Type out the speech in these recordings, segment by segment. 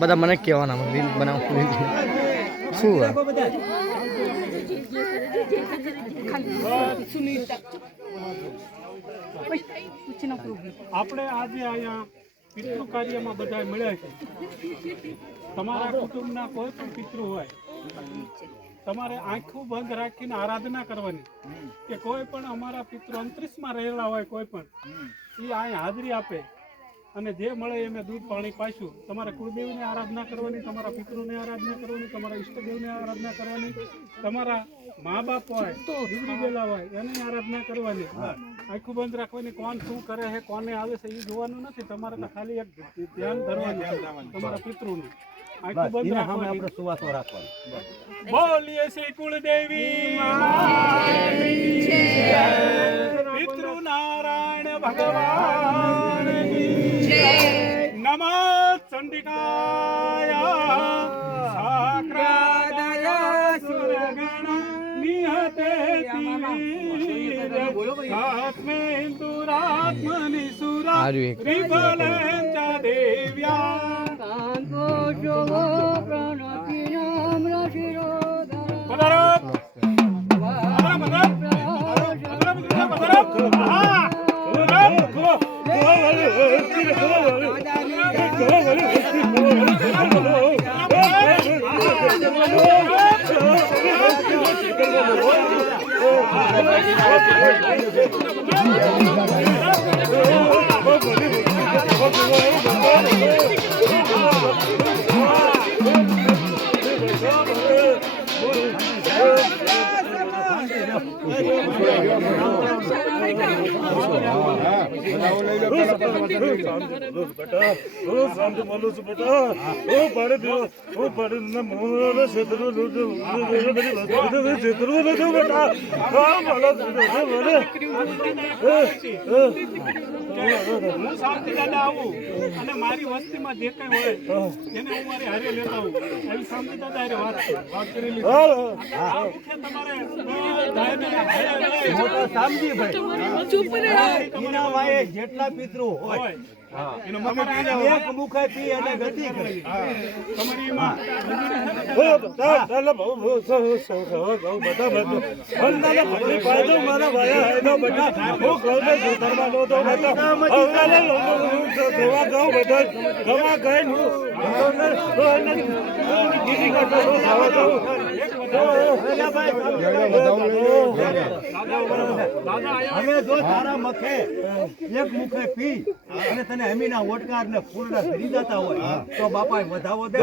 બધા મને કહેવાના રીલ બનાવું શું આપણે આજે અહીંયા પિતૃ કાર્યમાં બધા મળ્યા છે. તમારા કુટુંબના કોઈ પણ પિતૃ હોય તમારે આંખો બંધ રાખીને આરાધના કરવાની કે કોઈ પણ અમારા પિતૃ અંતરિક્ષમાં રહેલા હોય કોઈ પણ એ અહીં હાજરી આપે અને જે મળે એ મેં દૂધ પાણી પાઈશું. તમારે કુળદેવીની આરાધના કરવાની, તમારા પિતૃની આરાધના કરવાની, તમારા ઈષ્ટદેવની આરાધના કરવાની, તમારા મા બાપ હોય દીકરી ગયેલા હોય એની આરાધના કરવાની. આંખું બંધ રાખવાની, કોણ શું કરે છે કોને આવે છે એ જોવાનું નથી. તમારે તો ખાલી એક ધ્યાન ધરવાનું તમારા પિતૃનું. આંખું બંધ રાખવાની, આપણે સુવાસો રાખવાની. બોલીએ શ્રી કુળદેવી પિતૃ નારાયણ ભગવાન નમઃ ચંડિકાય સાક્રાદય સુરગણ નિહતે આત્મેન્દુરાત્મનિ સુરા વિફલંચ દેવ્યા હું શાંતિ દાદા આવું અને મારી વસ્તીમાં જે કઈ હોય એને હું મારી હારે લેતા આવું. એવી શાંતિ દાદા હારે વાત કરેલી તમારે જેટલા પિતૃ હોય એક મુખે પી અને ગતિ કરી તમારી અમે જો તારા મખે એક મુખે પી અને તને હમીના ઓટકાર ને ફૂલના ધરી જતા હોય તો બાપા વધાવો દે.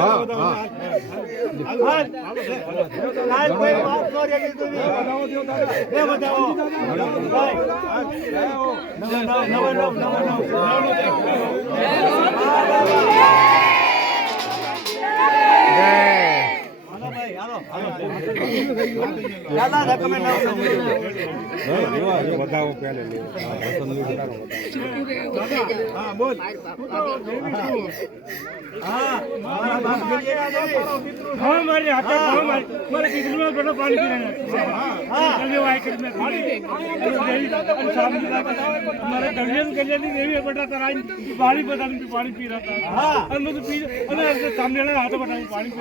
પાણી પી રહ્યા સામને હાથો બતાવી પાણી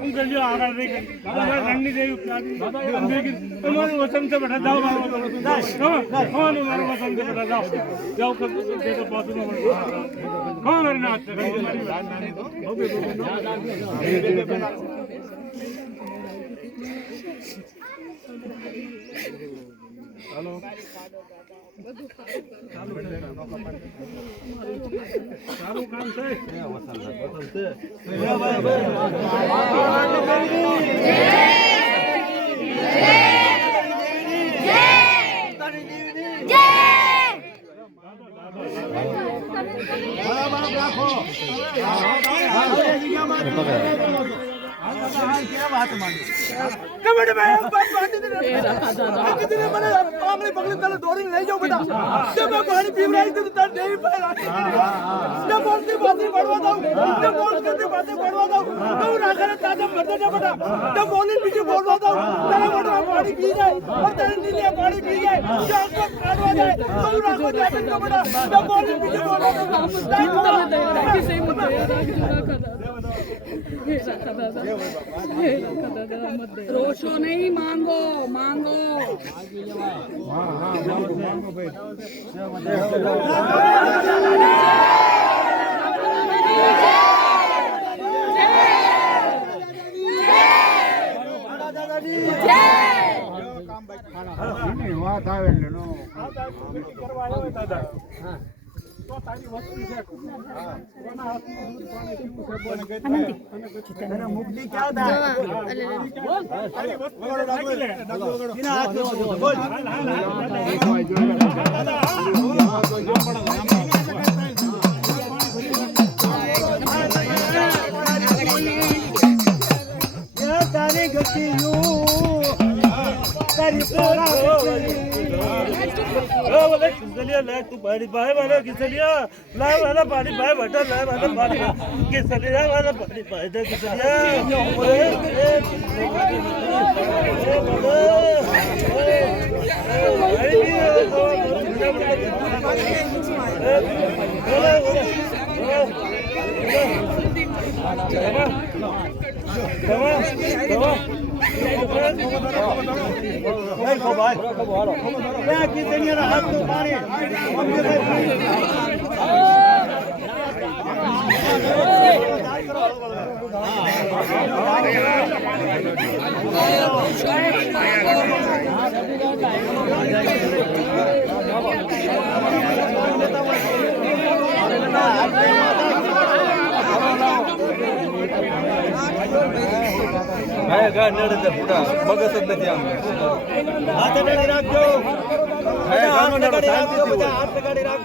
પી હું ગયો આગળ નહીં રણની દેવી તમારું વસન છે બેટા જાઓ મારું વસન છે બેટા જાઓ જાઓ હા મારી નાથ હેલો સારું કામ છે. રોશો નહીં, માંગો માંગો. વાત આવે એટલે નો કરવા આવ્યો દાદા તો તારી વસ્તુ છે કોના હાથમાં દૂધ પાણી પીવું છે બોલ. અને મુક્તિ ક્યાં થાય તારી વસ્તુ નાખી લે. એના હાથમાં દૂધ. બોલ તારી ગતિયું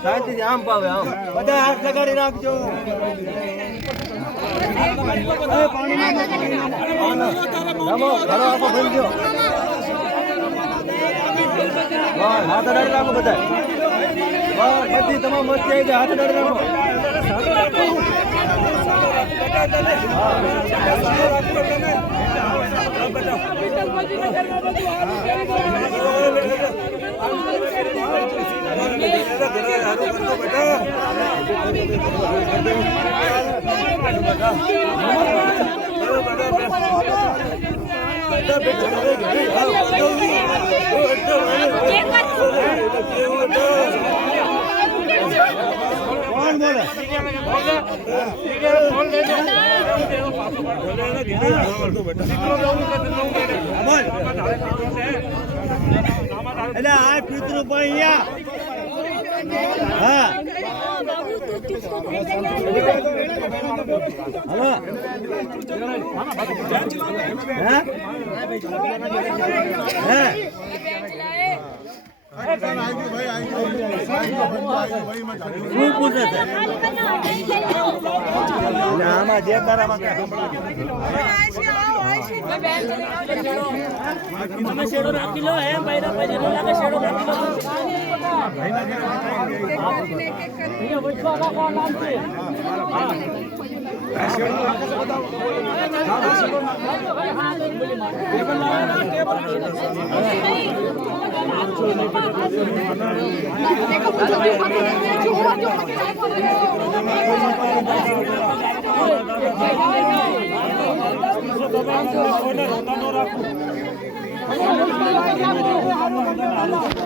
તારી આમ પાવે આમ બધા હાથ લગાડી રાખજો હાથ અડાડી રાખો બધા બધી તમામ મસ્તી આવી જાય હાથ અડાડી રાખો કોણ બોલે એટલે આ પિતૃ ભાઈ હા શું પૂછે છે આમાં જે તારામાં શેડો રાખી લો એમ ભાઈ લાગે શેડો રાખી લો. રાખો